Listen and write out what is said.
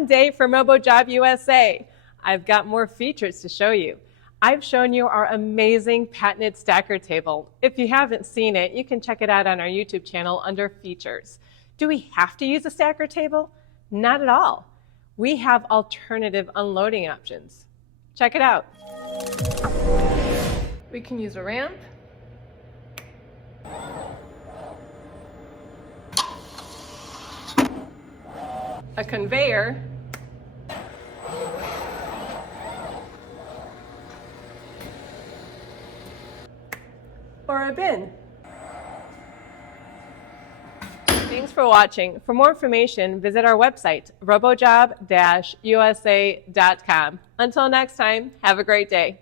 I'm Dave from RoboJob USA. I've got more features to show you. I've shown you our amazing patented stacker table. If you haven't seen it, you can check it out on our YouTube channel under Features. Do we have to use a stacker table? Not at all. We have alternative unloading options. Check it out. We can use a ramp, a conveyor, or a bin. Thanks for watching. For more information, visit our website, robojob-usa.com. Until next time, have a great day.